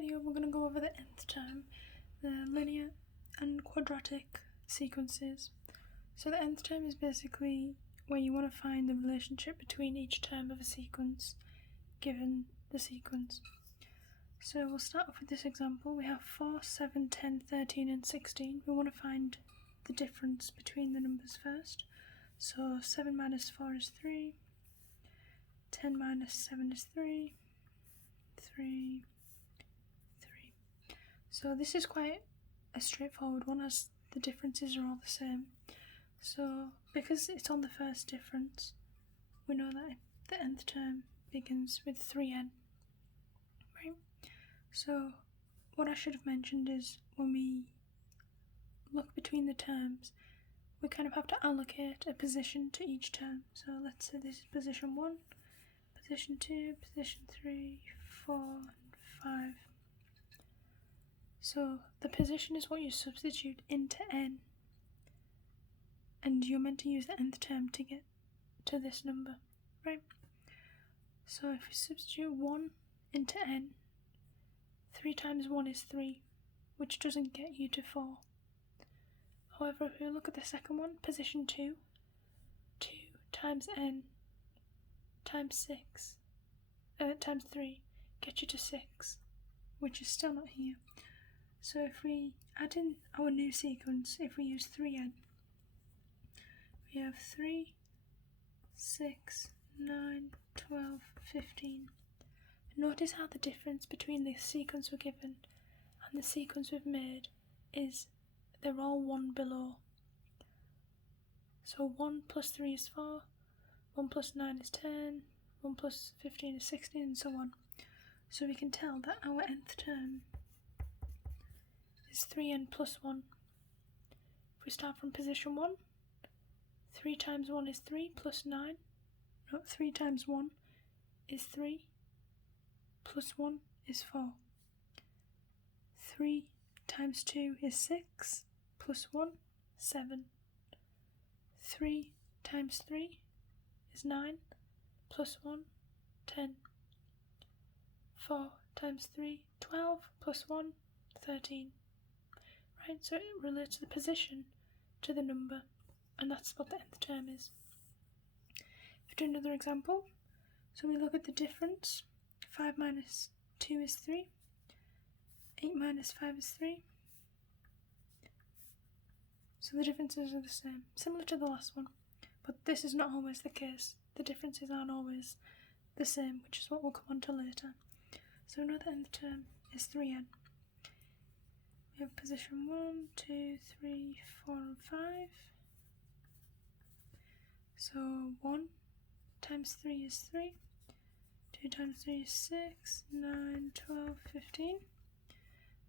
video we're going to go over the nth term, the linear and quadratic sequences. So the nth term is basically where you want to find the relationship between each term of a sequence given the sequence. So we'll start off with this example. We have 4, 7, 10, 13 and 16. We want to find the difference between the numbers first. So 7 minus 4 is 3, 10 minus 7 is 3, 3, 3. So this is quite a straightforward one as the differences are all the same. So because it's on the first difference, we know that the nth term begins with 3n. Right? So what I should have mentioned is when we look between the terms, we kind of have to allocate a position to each term. So let's say this is position 1, position 2, position 3, 4, and 5. So the position is what you substitute into n, and you're meant to use the nth term to get to this number, right? So if we substitute 1 into n, 3 times 1 is 3, which doesn't get you to 4. However, if we look at the second one, position 2, 2 times n times 3 gets you to 6, which is still not here. So if we add in our new sequence, if we use 3n, we have 3, 6, 9, 12, 15. Notice how the difference between the sequence we're given and the sequence we've made is they're all 1 below. So 1 plus 3 is 4, 1 plus 9 is 10, 1 plus 15 is 16, and so on. So we can tell that our nth term is 3n plus 1. If we start from position 1, 3 times 1 is 3 plus 9. No, 3 times 1 is 3 plus 1 is 4. 3 times 2 is 6 plus 1, 7. 3 times 3 is 9 plus 1, 10. 4 times 3, 12 plus 1, 13. Right, so it relates the position to the number, and that's what the nth term is. If we do another example, so we look at the difference. 5 minus 2 is 3, 8 minus 5 is 3. So the differences are the same, similar to the last one, but this is not always the case. The differences aren't always the same, which is what we'll come on to later. So another nth term is 3n. We have position 1, 2, 3, 4, and 5. So 1 times 3 is 3, 2 times 3 is 6, 9, 12, 15.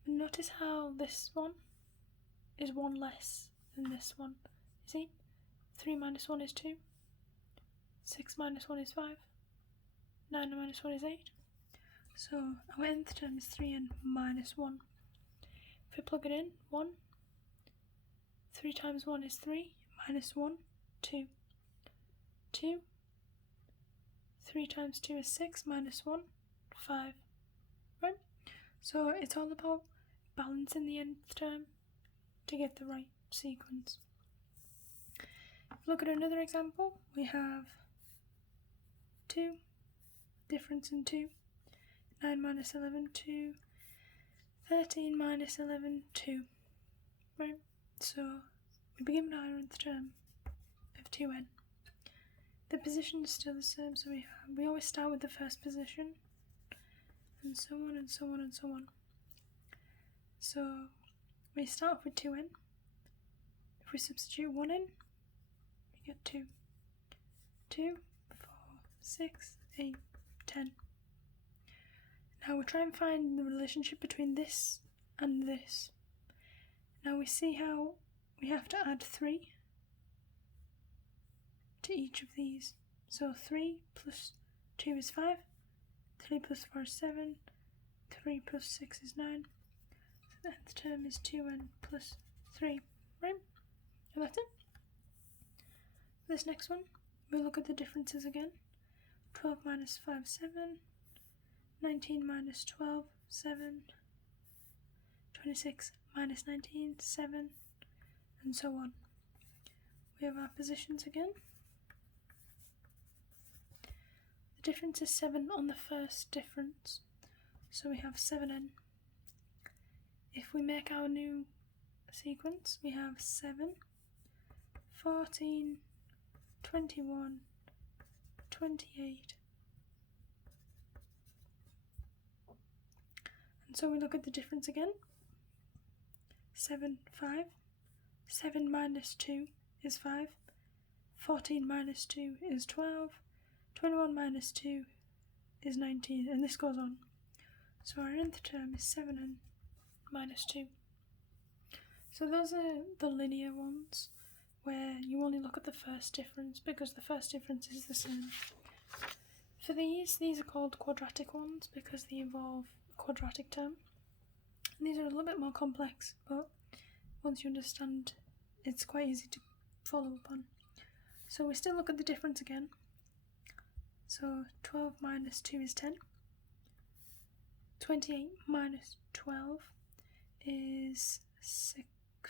But notice how this one is 1 less than this one. You see? 3 minus 1 is 2, 6 minus 1 is 5, 9 minus 1 is 8. So our nth term is 3n minus 1. If we plug it in, 1, 3 times 1 is 3, minus 1, 2, 2, 3 times 2 is 6, minus 1, 5, right? So it's all about balancing the nth term to get the right sequence. If we look at another example, we have 2, difference in 2, 9 minus 11, 2, 13 minus 11, 2, right? So we begin with our nth term of 2n. The position is still the same, so we always start with the first position, and so on and so on and so on. So we start off with 2n. If we substitute 1 in, we get 2. 2, 4, 6, 8, 10. Now we try and find the relationship between this and this. Now we see how we have to add 3 to each of these. So 3 plus 2 is 5, 3 plus 4 is 7, 3 plus 6 is 9. So the nth term is 2n plus 3, right? And that's it. This next one, we'll look at the differences again. 12 minus 5, 7. 19 minus 12, 7. 26 minus 19, 7, and so on. We have our positions again. The difference is 7 on the first difference, so we have 7n. If we make our new sequence, we have 7, 14, 21, 28. And so we look at the difference again. 7, 5. 7 minus 2 is 5. 14 minus 2 is 12. 21 minus 2 is 19, and this goes on. So our nth term is 7n minus 2. So those are the linear ones, where you only look at the first difference because the first difference is the same. For these are called quadratic ones because they involve a quadratic term. And these are a little bit more complex, but once you understand, it's quite easy to follow up on. So we still look at the difference again. So 12 minus 2 is 10. 28 minus 12 is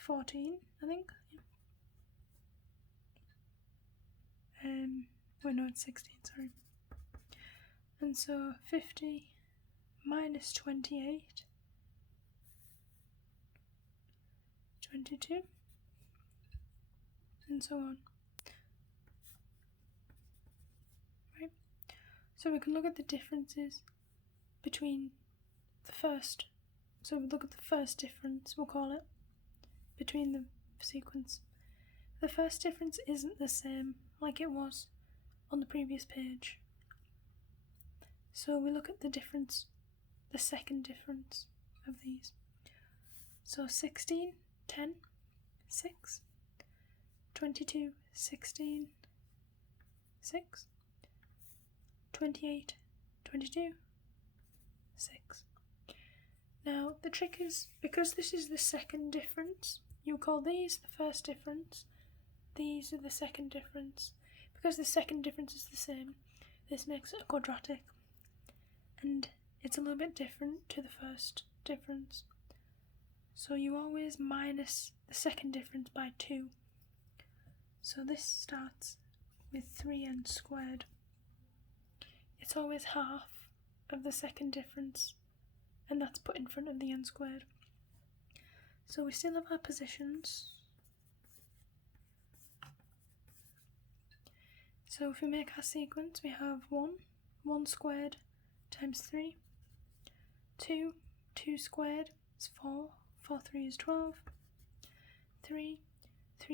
14, I think. Wait, no, it's 16, sorry. And so 50 minus 28, 22, and so on. Right? So we can look at the differences between the first. So we look at the first difference, we'll call it, between the sequence. The first difference isn't the same like it was on the previous page. So we look at the difference, the second difference of these. So 16, 10, 6. 22, 16, 6. 28, 22, 6. Now the trick is, because this is the second difference, you call these the first difference, these are the second difference. Because the second difference is the same, this makes it a quadratic, and it's a little bit different to the first difference. So you always minus the second difference by 2. So this starts with 3n squared. It's always half of the second difference, and that's put in front of the n squared. So we still have our positions. So if we make our sequence, we have 1 squared times 3, 2 squared is 4, 4 3 is 12, 3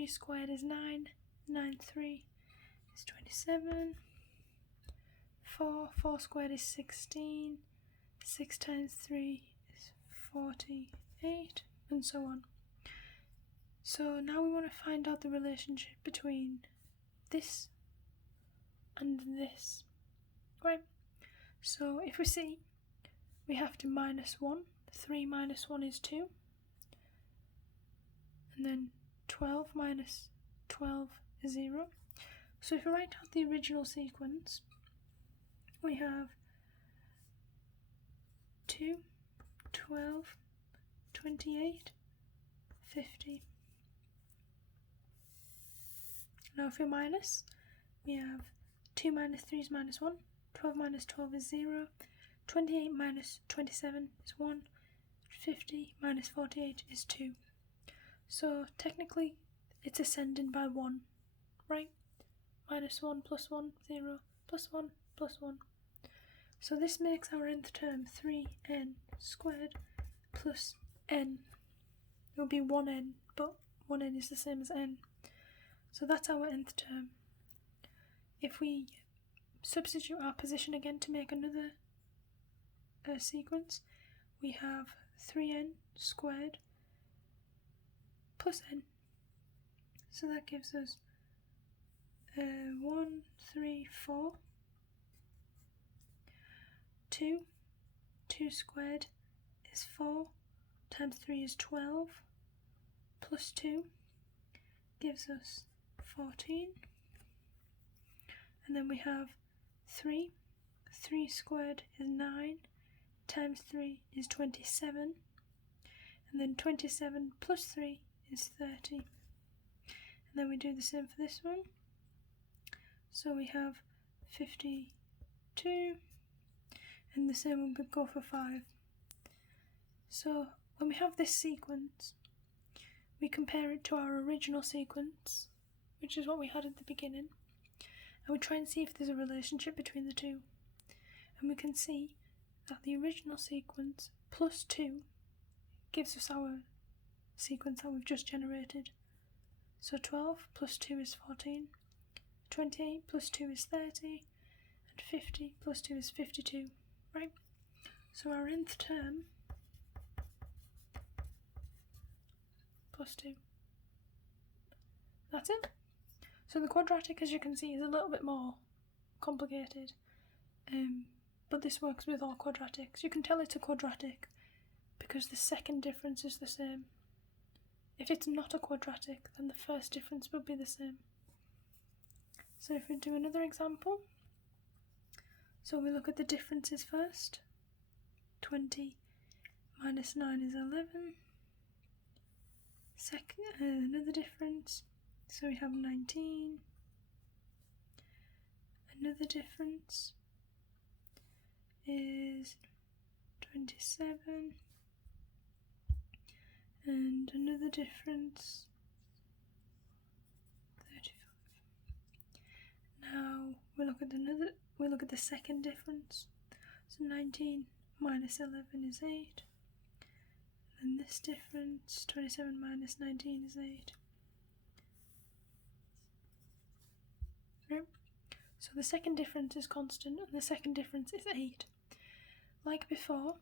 squared is 9, 3 is 27, 4 squared is 16, 6 times 3 is 48, and so on. So now we want to find out the relationship between this and this. Right? So if we see, we have to minus 1. 3 minus 1 is 2. And then 12 minus 12 is 0. So if we write out the original sequence, we have 2, 12, 28, 50. Now if we minus, we have 2 minus 3 is minus 1, 12 minus 12 is 0, 28 minus 27 is 1, 50 minus 48 is 2. So technically it's ascending by 1, right? Minus 1 plus 1, 0, plus 1, plus 1. So this makes our nth term 3n squared plus n. It will be 1n, but 1n is the same as n. So that's our nth term. If we substitute our position again to make another sequence, we have 3n squared plus n. So that gives us 1, 3, 4, 2 squared is 4, times 3 is 12, plus 2 gives us 14. And then we have 3 squared is 9, times 3 is 27, and and then 27 plus 3 is 30. And then we do the same for this one. So we have 52, and the same would go for 5. So when we have this sequence, we compare it to our original sequence, which is what we had at the beginning, and we try and see if there's a relationship between the two. And we can see that the original sequence plus 2 gives us our sequence that we've just generated. So 12 plus 2 is 14, 28 plus 2 is 30, and 50 plus 2 is 52, right? So our nth term plus 2. That's it. So the quadratic, as you can see, is a little bit more complicated, but this works with all quadratics. You can tell it's a quadratic because the second difference is the same. If it's not a quadratic, then the first difference will be the same. So if we do another example, so we look at the differences first. 20 minus 9 is 11. Another difference, so we have 19. Another difference is 27, and another difference 35. Now we look at the second difference. So 19 minus 11 is 8. And this difference, 27 minus 19 is 8. Right? So the second difference is constant, and the second difference is 8. Like before,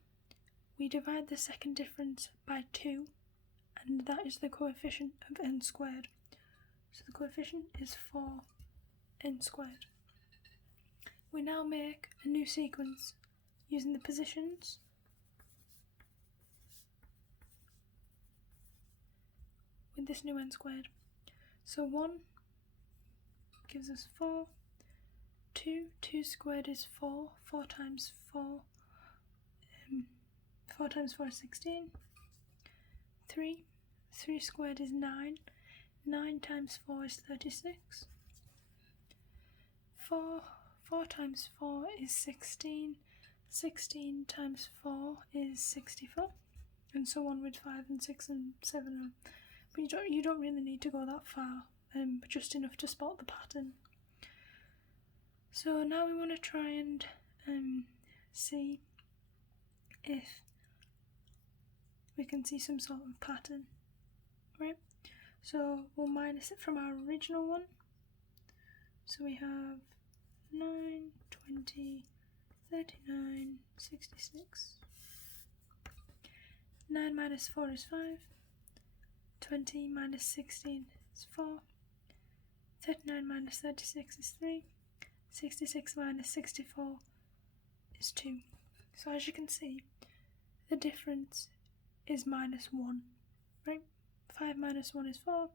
we divide the second difference by 2, and that is the coefficient of n squared. So the coefficient is 4n squared. We now make a new sequence using the positions with this new n squared. So 1 gives us 4, 2 squared is 4, 4 times 4, 4 times 4 is 16, 3 squared is 9, 9 times 4 is 36, 4 times 4 is 16, 16 times 4 is 64, and so on with 5 and 6 and 7. But you don't really need to go that far, but just enough to spot the pattern. So now we want to try and see if we can see some sort of pattern, right? So we'll minus it from our original one. So we have 9, 20, 39, 66. 9 minus 4 is 5. 20 minus 16 is 4. 39 minus 36 is 3. 66 minus 64 is 2. So as you can see, the difference is minus 1, right? 5 minus 1 is 4.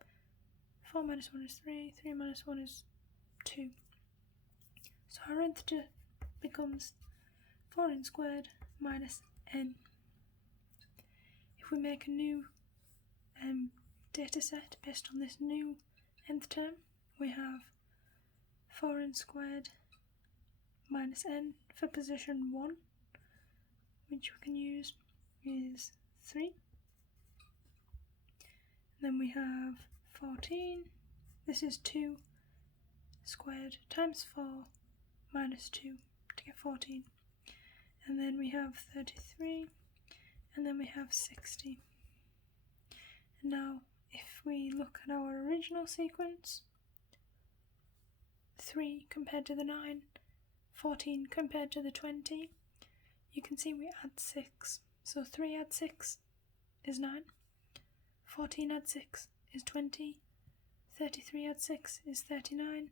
4 minus 1 is 3. 3 minus 1 is 2. So our nth becomes 4n squared minus n. If we make a new data set based on this new nth term, we have 4n squared minus n for position 1, which we can use is 3. Then we have 14, this is 2 squared times 4 minus 2 to get 14. And then we have 33, and then we have 60. And now if we look at our original sequence, 3 compared to the 9, 14 compared to the 20, you can see we add 6. So 3 add 6 is 9, 14 add 6 is 20, 33 add 6 is 39,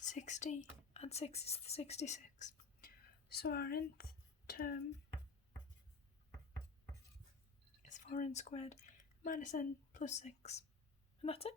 60 add 6 is 66. So our nth term is 4n squared minus n plus 6. And that's it.